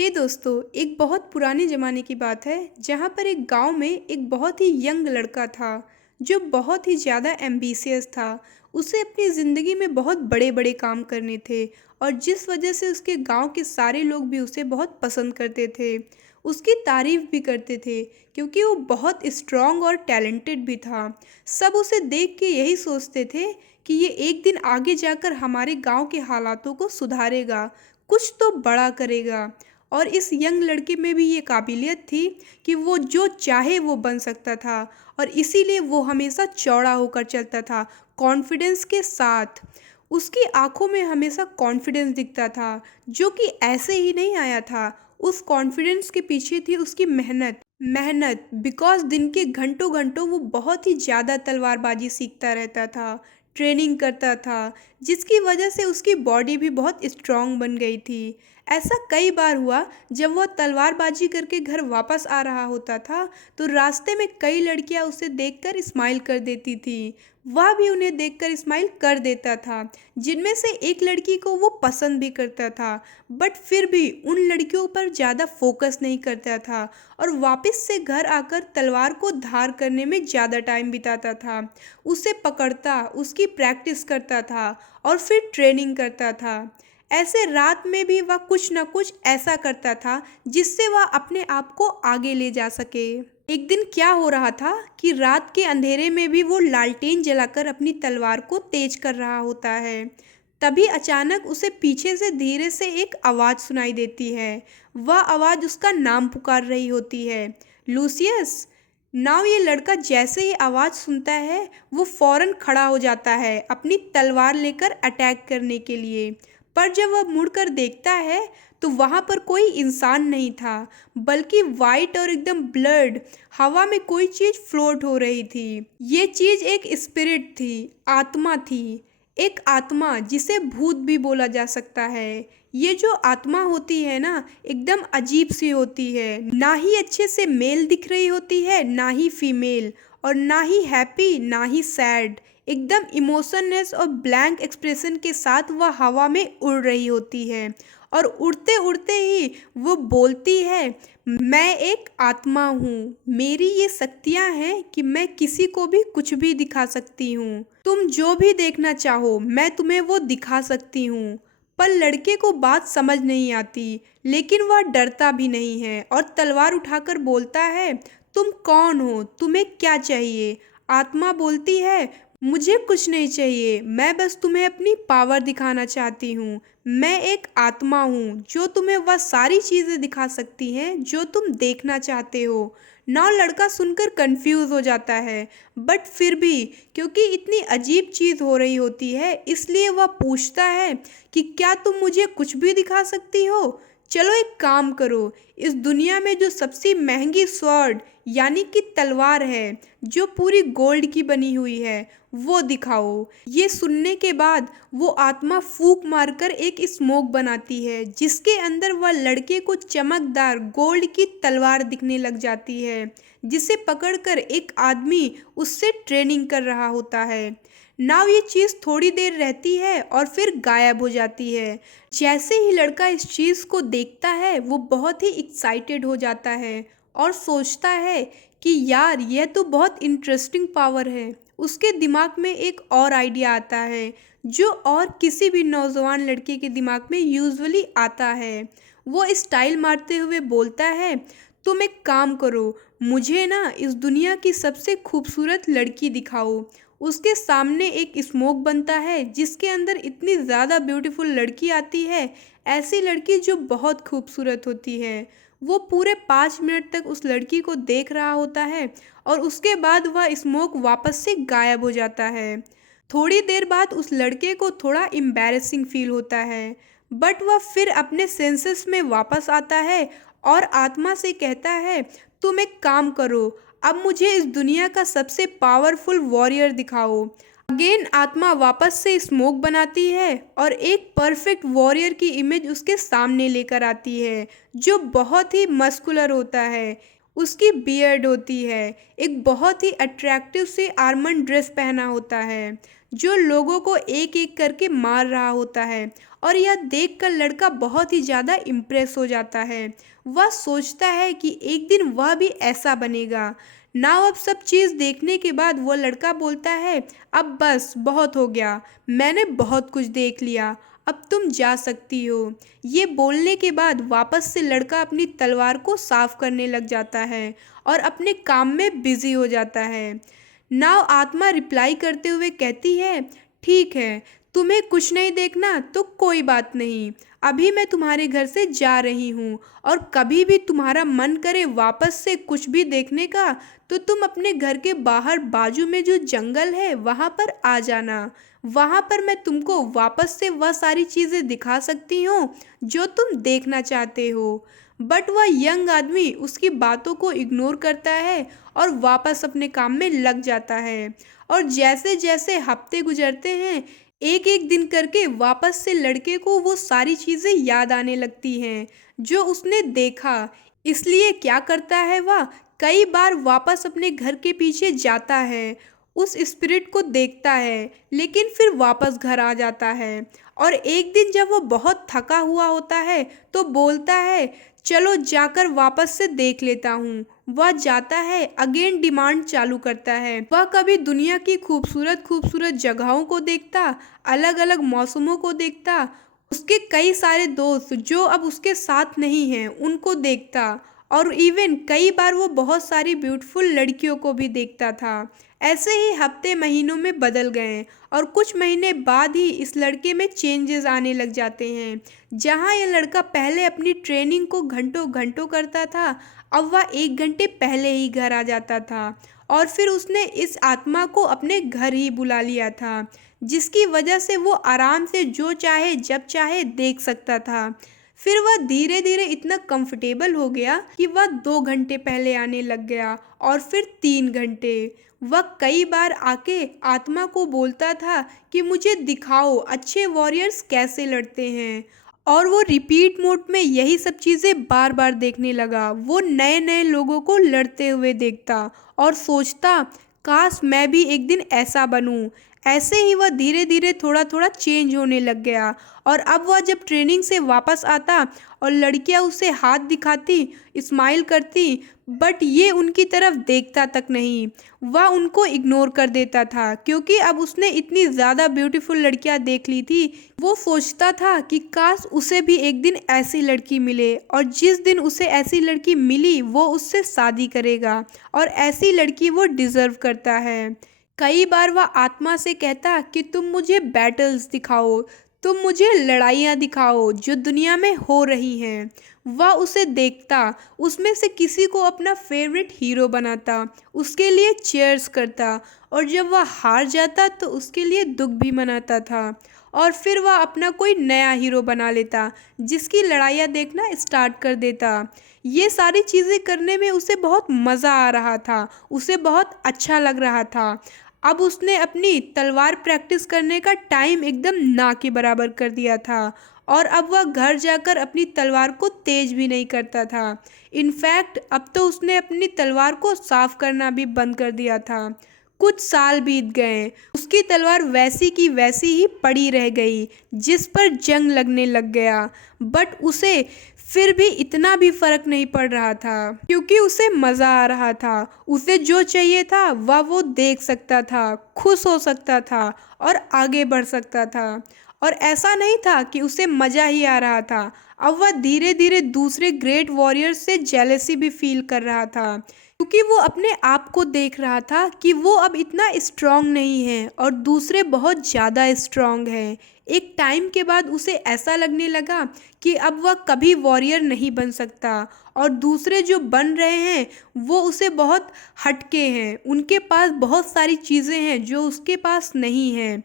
हे दोस्तों, एक बहुत पुराने ज़माने की बात है जहाँ पर एक गांव में एक बहुत ही यंग लड़का था जो बहुत ही ज़्यादा एम्बिशियस था। उसे अपनी ज़िंदगी में बहुत बड़े बड़े काम करने थे और जिस वजह से उसके गांव के सारे लोग भी उसे बहुत पसंद करते थे। उसकी तारीफ भी करते थे क्योंकि वो बहुत स्ट्रांग और टैलेंटेड भी था। सब उसे देख के यही सोचते थे कि ये एक दिन आगे जाकर हमारे गांव के हालातों को सुधारेगा, कुछ तो बड़ा करेगा। और इस यंग लड़के में भी ये काबिलियत थी कि वो जो चाहे वो बन सकता था और इसीलिए वो हमेशा चौड़ा होकर चलता था, कॉन्फिडेंस के साथ। उसकी आंखों में हमेशा कॉन्फिडेंस दिखता था जो कि ऐसे ही नहीं आया था। उस कॉन्फिडेंस के पीछे थी उसकी मेहनत। मेहनत बिकॉज दिन के घंटों घंटों वो बहुत ही ज़्यादा तलवारबाजी सीखता रहता था, ट्रेनिंग करता था, जिसकी वजह से उसकी बॉडी भी बहुत स्ट्रांग बन गई थी। ऐसा कई बार हुआ जब वह तलवारबाजी करके घर वापस आ रहा होता था तो रास्ते में कई लड़कियां उसे देखकर स्माइल कर देती थी। वह भी उन्हें देखकर स्माइल कर देता था, जिनमें से एक लड़की को वो पसंद भी करता था। बट फिर भी उन लड़कियों पर ज़्यादा फोकस नहीं करता था और वापस से घर आकर तलवार को धार करने में ज़्यादा टाइम बिताता था। उसे पकड़ता, उसकी प्रैक्टिस करता था और फिर ट्रेनिंग करता था। ऐसे रात में भी वह कुछ न कुछ ऐसा करता था जिससे वह अपने आप को आगे ले जा सके। एक दिन क्या हो रहा था कि रात के अंधेरे में भी वो लालटेन जलाकर अपनी तलवार को तेज कर रहा होता है। तभी अचानक उसे पीछे से धीरे से एक आवाज़ सुनाई देती है। वह आवाज़ उसका नाम पुकार रही होती है, लूसियस। नाउ ये लड़का जैसे ही आवाज़ सुनता है वो फौरन खड़ा हो जाता है अपनी तलवार लेकर अटैक करने के लिए। पर जब वह मुड़कर देखता है तो वहाँ पर कोई इंसान नहीं था, बल्कि वाइट और एकदम ब्लड हवा में कोई चीज़ फ्लोट हो रही थी। ये चीज़ एक स्पिरिट थी, आत्मा थी। एक आत्मा जिसे भूत भी बोला जा सकता है। ये जो आत्मा होती है ना, एकदम अजीब सी होती है। ना ही अच्छे से मेल दिख रही होती है, ना ही फीमेल, और ना ही हैप्पी ना ही सैड। एकदम इमोशनलेस और ब्लैंक एक्सप्रेशन के साथ वह हवा में उड़ रही होती है और उड़ते उड़ते ही वो बोलती है, मैं एक आत्मा हूँ, मेरी ये शक्तियाँ हैं कि मैं किसी को भी कुछ भी दिखा सकती हूँ। तुम जो भी देखना चाहो मैं तुम्हें वो दिखा सकती हूँ। पर लड़के को बात समझ नहीं आती, लेकिन वह डरता भी नहीं है और तलवार उठाकर बोलता है, तुम कौन हो, तुम्हें क्या चाहिए? आत्मा बोलती है, मुझे कुछ नहीं चाहिए, मैं बस तुम्हें अपनी पावर दिखाना चाहती हूँ। मैं एक आत्मा हूँ जो तुम्हें वह सारी चीज़ें दिखा सकती हैं जो तुम देखना चाहते हो। ना लड़का सुनकर कंफ्यूज हो जाता है, बट फिर भी क्योंकि इतनी अजीब चीज़ हो रही होती है इसलिए वह पूछता है कि क्या तुम मुझे कुछ भी दिखा सकती हो? चलो एक काम करो, इस दुनिया में जो सबसे महंगी स्वॉर्ड यानी कि तलवार है जो पूरी गोल्ड की बनी हुई है वो दिखाओ। ये सुनने के बाद वो आत्मा फूंक मारकर एक स्मोक बनाती है जिसके अंदर वह लड़के को चमकदार गोल्ड की तलवार दिखने लग जाती है, जिसे पकड़कर एक आदमी उससे ट्रेनिंग कर रहा होता है। नाव ये चीज़ थोड़ी देर रहती है और फिर गायब हो जाती है। जैसे ही लड़का इस चीज़ को देखता है वो बहुत ही एक्साइटेड हो जाता है और सोचता है कि यार यह तो बहुत इंटरेस्टिंग पावर है। उसके दिमाग में एक और आइडिया आता है जो और किसी भी नौजवान लड़के के दिमाग में यूजुअली आता है। वो स्टाइल मारते हुए बोलता है, तुम एक काम करो, मुझे ना इस दुनिया की सबसे खूबसूरत लड़की दिखाओ। उसके सामने एक स्मोक बनता है जिसके अंदर इतनी ज़्यादा ब्यूटीफुल लड़की आती है, ऐसी लड़की जो बहुत खूबसूरत होती है। वो पूरे 5 मिनट तक उस लड़की को देख रहा होता है और उसके बाद वह स्मोक वापस से गायब हो जाता है। थोड़ी देर बाद उस लड़के को थोड़ा एम्बैरेसिंग फील होता है, बट वह फिर अपने सेंसेस में वापस आता है और आत्मा से कहता है, तुम एक काम करो, अब मुझे इस दुनिया का सबसे पावरफुल वॉरियर दिखाओ। अगेन आत्मा वापस से स्मोक बनाती है और एक परफेक्ट वॉरियर की इमेज उसके सामने लेकर आती है जो बहुत ही मस्कुलर होता है। उसकी बियर्ड होती है, एक बहुत ही अट्रैक्टिव से आर्मन ड्रेस पहना होता है जो लोगों को एक एक करके मार रहा होता है। और यह देखकर लड़का बहुत ही ज़्यादा इम्प्रेस हो जाता है। वह सोचता है कि एक दिन वह भी ऐसा बनेगा। नाउ अब सब चीज़ देखने के बाद वो लड़का बोलता है, अब बस बहुत हो गया, मैंने बहुत कुछ देख लिया, अब तुम जा सकती हो। ये बोलने के बाद वापस से लड़का अपनी तलवार को साफ करने लग जाता है और अपने काम में बिजी हो जाता है। नाव आत्मा रिप्लाई करते हुए कहती है, ठीक है, तुम्हें कुछ नहीं देखना तो कोई बात नहीं, अभी मैं तुम्हारे घर से जा रही हूँ और कभी भी तुम्हारा मन करे वापस से कुछ भी देखने का तो तुम अपने घर के बाहर बाजू में जो जंगल है वहाँ पर आ जाना। वहाँ पर मैं तुमको वापस से वह सारी चीज़ें दिखा सकती हूँ जो तुम देखना चाहते हो। बट वह यंग आदमी उसकी बातों को इग्नोर करता है और वापस अपने काम में लग जाता है। और जैसे जैसे हफ्ते गुजरते हैं, एक एक दिन करके वापस से लड़के को वो सारी चीज़ें याद आने लगती हैं जो उसने देखा। इसलिए क्या करता है वह, कई बार वापस अपने घर के पीछे जाता है, उस स्पिरिट को देखता है, लेकिन फिर वापस घर आ जाता है। और एक दिन जब वो बहुत थका हुआ होता है तो बोलता है, चलो जाकर वापस से देख लेता हूँ। वह जाता है, अगेन डिमांड चालू करता है। वह कभी दुनिया की खूबसूरत खूबसूरत जगहों को देखता, अलग अलग मौसमों को देखता, उसके कई सारे दोस्त जो अब उसके साथ नहीं हैं उनको देखता, और इवन कई बार वो बहुत सारी ब्यूटीफुल लड़कियों को भी देखता था। ऐसे ही हफ्ते महीनों में बदल गए और कुछ महीने बाद ही इस लड़के में चेंजेस आने लग जाते हैं। जहाँ यह लड़का पहले अपनी ट्रेनिंग को घंटों घंटों करता था, अब वह 1 घंटे पहले ही घर आ जाता था। और फिर उसने इस आत्मा को अपने घर ही बुला लिया था, जिसकी वजह से वो आराम से जो चाहे जब चाहे देख सकता था। फिर वह धीरे धीरे इतना कंफर्टेबल हो गया कि वह 2 घंटे पहले आने लग गया और फिर 3 घंटे। वह कई बार आके आत्मा को बोलता था कि मुझे दिखाओ अच्छे वॉरियर्स कैसे लड़ते हैं, और वो रिपीट मोड में यही सब चीज़ें बार बार देखने लगा। वो नए नए लोगों को लड़ते हुए देखता और सोचता, काश मैं भी एक दिन ऐसा बनूं। ऐसे ही वह धीरे धीरे थोड़ा थोड़ा चेंज होने लग गया। और अब वह जब ट्रेनिंग से वापस आता और लड़कियां उसे हाथ दिखाती, स्माइल करती, बट ये उनकी तरफ देखता तक नहीं, वह उनको इग्नोर कर देता था, क्योंकि अब उसने इतनी ज़्यादा ब्यूटीफुल लड़कियां देख ली थी। वो सोचता था कि काश उसे भी एक दिन ऐसी लड़की मिले, और जिस दिन उसे ऐसी लड़की मिली वो उससे शादी करेगा, और ऐसी लड़की वो डिज़र्व करता है। कई बार वह आत्मा से कहता कि तुम मुझे बैटल्स दिखाओ, तुम मुझे लड़ाइयाँ दिखाओ जो दुनिया में हो रही हैं। वह उसे देखता, उसमें से किसी को अपना फेवरेट हीरो बनाता, उसके लिए चीयर्स करता, और जब वह हार जाता तो उसके लिए दुख भी मनाता था। और फिर वह अपना कोई नया हीरो बना लेता जिसकी लड़ाइयाँ देखना स्टार्ट कर देता। ये सारी चीज़ें करने में उसे बहुत मज़ा आ रहा था, उसे बहुत अच्छा लग रहा था। अब उसने अपनी तलवार प्रैक्टिस करने का टाइम एकदम ना के बराबर कर दिया था, और अब वह घर जाकर अपनी तलवार को तेज भी नहीं करता था। इनफैक्ट अब तो उसने अपनी तलवार को साफ करना भी बंद कर दिया था। कुछ साल बीत गए, उसकी तलवार वैसी की वैसी ही पड़ी रह गई, जिस पर जंग लगने लग गया। बट उसे फिर भी इतना भी फर्क नहीं पड़ रहा था, क्योंकि उसे मज़ा आ रहा था। उसे जो चाहिए था वह वो देख सकता था, खुश हो सकता था और आगे बढ़ सकता था। और ऐसा नहीं था कि उसे मज़ा ही आ रहा था, अब वह धीरे धीरे दूसरे ग्रेट वॉरियर्स से जेलसी भी फील कर रहा था, क्योंकि वो अपने आप को देख रहा था कि वो अब इतना स्ट्रांग नहीं है और दूसरे बहुत ज़्यादा स्ट्रांग हैं। एक टाइम के बाद उसे ऐसा लगने लगा कि अब वह कभी वॉरियर नहीं बन सकता, और दूसरे जो बन रहे हैं वो उसे बहुत हटके हैं, उनके पास बहुत सारी चीज़ें हैं जो उसके पास नहीं हैं।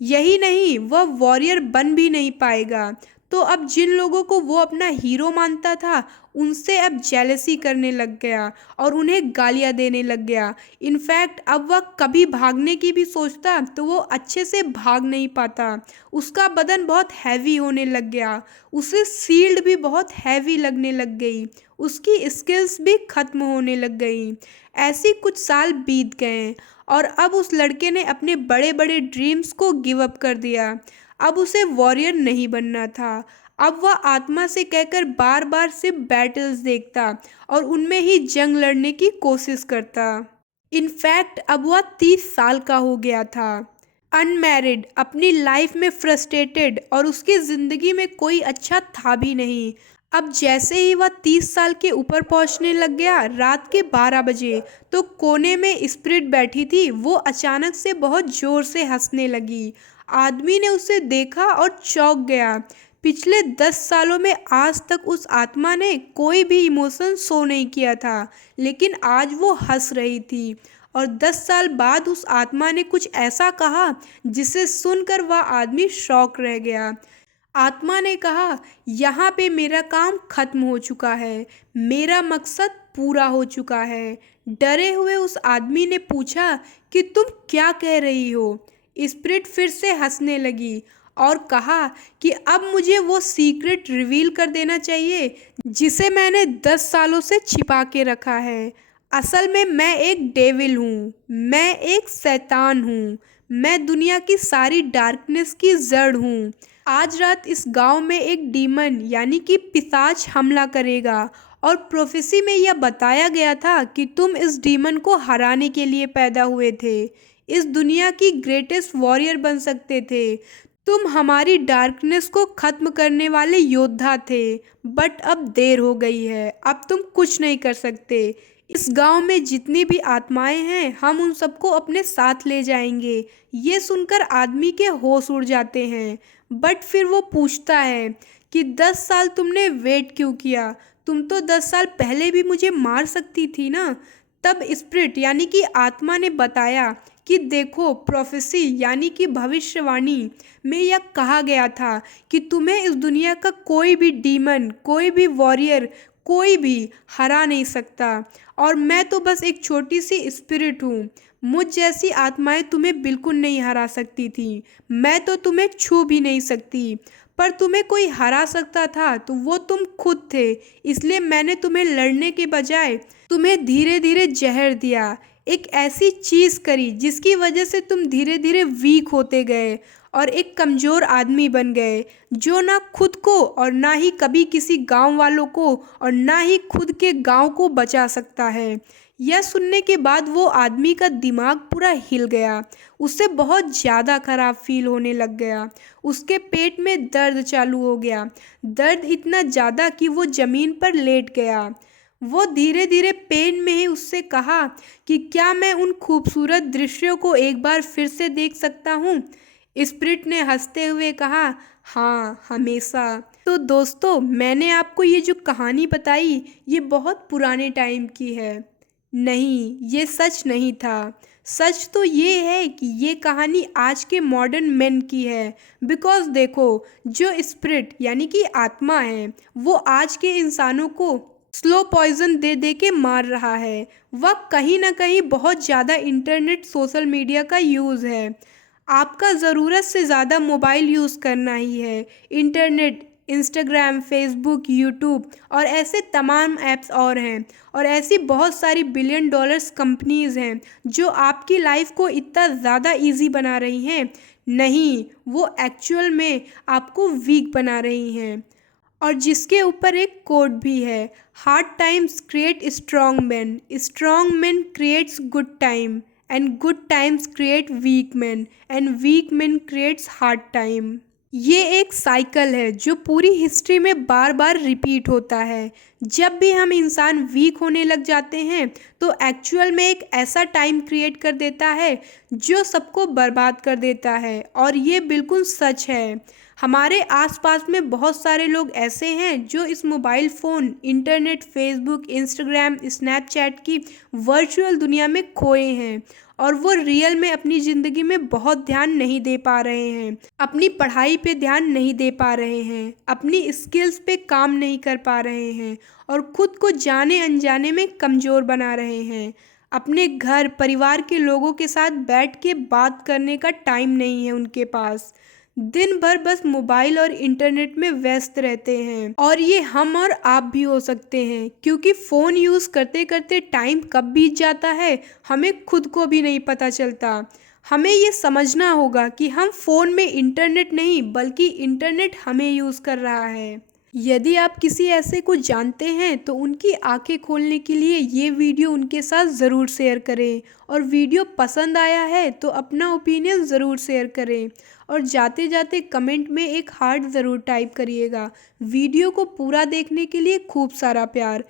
यही नहीं, वह वॉरियर बन भी नहीं पाएगा। तो अब जिन लोगों को वो अपना हीरो मानता था, उनसे अब जेलसी करने लग गया और उन्हें गालियाँ देने लग गया। इनफैक्ट अब वह कभी भागने की भी सोचता तो वो अच्छे से भाग नहीं पाता। उसका बदन बहुत हैवी होने लग गया। उसे शील्ड भी बहुत हैवी लगने लग गई। उसकी स्किल्स भी खत्म होने लग गई। ऐसे कुछ साल बीत गए और अब उस लड़के ने अपने बड़े बड़े ड्रीम्स को गिव अप कर दिया। अब उसे वॉरियर नहीं बनना था। अब वह आत्मा से कहकर बार बार सिर्फ बैटल्स देखता और उनमें ही जंग लड़ने की कोशिश करता। इनफैक्ट अब वह 30 साल का हो गया था, अनमैरिड, अपनी लाइफ में फ्रस्ट्रेटेड और उसकी ज़िंदगी में कोई अच्छा था भी नहीं। अब जैसे ही वह 30 साल के ऊपर पहुंचने लग गया, रात के 12 बजे, तो कोने में स्पिरिट बैठी थी। वो अचानक से बहुत ज़ोर से हंसने लगी। आदमी ने उसे देखा और चौंक गया। पिछले 10 सालों में आज तक उस आत्मा ने कोई भी इमोशन शो नहीं किया था, लेकिन आज वो हंस रही थी। और 10 साल बाद उस आत्मा ने कुछ ऐसा कहा जिसे सुनकर वह आदमी शॉक रह गया। आत्मा ने कहा, यहाँ पे मेरा काम खत्म हो चुका है, मेरा मकसद पूरा हो चुका है। डरे हुए उस आदमी ने पूछा कि तुम क्या कह रही हो? स्पिरिट फिर से हंसने लगी और कहा कि अब मुझे वो सीक्रेट रिवील कर देना चाहिए जिसे मैंने 10 सालों से छिपा के रखा है। असल में मैं एक डेविल हूँ, मैं एक शैतान हूँ, मैं दुनिया की सारी डार्कनेस की जड़ हूँ। आज रात इस गांव में एक डीमन यानी कि पिशाच हमला करेगा और प्रोफेसी में यह बताया गया था कि तुम इस डीमन को हराने के लिए पैदा हुए थे, इस दुनिया की ग्रेटेस्ट वॉरियर बन सकते थे। तुम हमारी डार्कनेस को खत्म करने वाले योद्धा थे, बट अब देर हो गई है, अब तुम कुछ नहीं कर सकते। इस गांव में जितनी भी आत्माएं हैं, हम उन सबको अपने साथ ले जाएंगे। ये सुनकर आदमी के होश उड़ जाते हैं। बट फिर वो पूछता है कि 10 साल तुमने वेट क्यों किया? तुम तो 10 साल पहले भी मुझे मार सकती थी ना। तब स्पिरिट यानी कि आत्मा ने बताया कि देखो, प्रोफेसी यानी कि भविष्यवाणी में यह कहा गया था कि तुम्हें इस दुनिया का कोई भी डीमन, कोई भी वॉरियर, कोई भी हरा नहीं सकता। और मैं तो बस एक छोटी सी स्पिरिट हूँ। मुझ जैसी आत्माएं तुम्हें बिल्कुल नहीं हरा सकती थी। मैं तो तुम्हें छू भी नहीं सकती। पर तुम्हें कोई हरा सकता था तो वो तुम खुद थे। इसलिए मैंने तुम्हें लड़ने के बजाय तुम्हें धीरे धीरे जहर दिया, एक ऐसी चीज़ करी जिसकी वजह से तुम धीरे धीरे वीक होते गए और एक कमज़ोर आदमी बन गए, जो ना खुद को और ना ही कभी किसी गांव वालों को और ना ही खुद के गांव को बचा सकता है। यह सुनने के बाद वो आदमी का दिमाग पूरा हिल गया। उसे बहुत ज़्यादा खराब फील होने लग गया। उसके पेट में दर्द चालू हो गया, दर्द इतना ज़्यादा कि वो ज़मीन पर लेट गया। वो धीरे धीरे पेन में ही उससे कहा कि क्या मैं उन खूबसूरत दृश्यों को एक बार फिर से देख सकता हूँ? स्पिरिट ने हंसते हुए कहा, हाँ, हमेशा। तो दोस्तों, मैंने आपको ये जो कहानी बताई, ये बहुत पुराने टाइम की है। नहीं, ये सच नहीं था। सच तो ये है कि ये कहानी आज के मॉडर्न मेन की है। बिकॉज देखो, जो स्पिरिट यानी कि आत्मा है, वो आज के इंसानों को स्लो पॉइजन दे दे के मार रहा है। वह कहीं ना कहीं बहुत ज़्यादा इंटरनेट, सोशल मीडिया का यूज़ है। आपका ज़रूरत से ज़्यादा मोबाइल यूज़ करना ही है। इंटरनेट, इंस्टाग्राम, फेसबुक, यूट्यूब और ऐसे तमाम ऐप्स और हैं। और ऐसी बहुत सारी बिलियन डॉलर्स कंपनीज़ हैं जो आपकी लाइफ को इतना ज़्यादा इजी बना रही हैं। नहीं, वो एक्चुअल में आपको वीक बना रही हैं। और जिसके ऊपर एक कोट भी है, hard times create strong man creates good time, and good times create weak man, and weak man creates hard time. ये एक साइकिल है जो पूरी हिस्ट्री में बार बार रिपीट होता है। जब भी हम इंसान वीक होने लग जाते हैं तो एक्चुअल में एक ऐसा टाइम क्रिएट कर देता है जो सबको बर्बाद कर देता है। और ये बिल्कुल सच है। हमारे आसपास में बहुत सारे लोग ऐसे हैं जो इस mobile phone, internet, Facebook, Instagram, Snapchat की वर्चुअल दुनिया में खोए हैं और वो रियल में अपनी ज़िंदगी में बहुत ध्यान नहीं दे पा रहे हैं, अपनी पढ़ाई पे ध्यान नहीं दे पा रहे हैं, अपनी स्किल्स पे काम नहीं कर पा रहे हैं और खुद को जाने अनजाने में कमज़ोर बना रहे हैं। अपने घर परिवार के लोगों के साथ बैठ के बात करने का टाइम नहीं है उनके पास। दिन भर बस मोबाइल और इंटरनेट में व्यस्त रहते हैं और ये हम और आप भी हो सकते हैं, क्योंकि फ़ोन यूज़ करते करते टाइम कब बीत जाता है हमें खुद को भी नहीं पता चलता। हमें ये समझना होगा कि हम फ़ोन में इंटरनेट नहीं बल्कि इंटरनेट हमें यूज़ कर रहा है। यदि आप किसी ऐसे को जानते हैं तो उनकी आंखें खोलने के लिए ये वीडियो उनके साथ ज़रूर शेयर करें, और वीडियो पसंद आया है तो अपना ओपिनियन ज़रूर शेयर करें, और जाते जाते कमेंट में एक हार्ट ज़रूर टाइप करिएगा। वीडियो को पूरा देखने के लिए खूब सारा प्यार।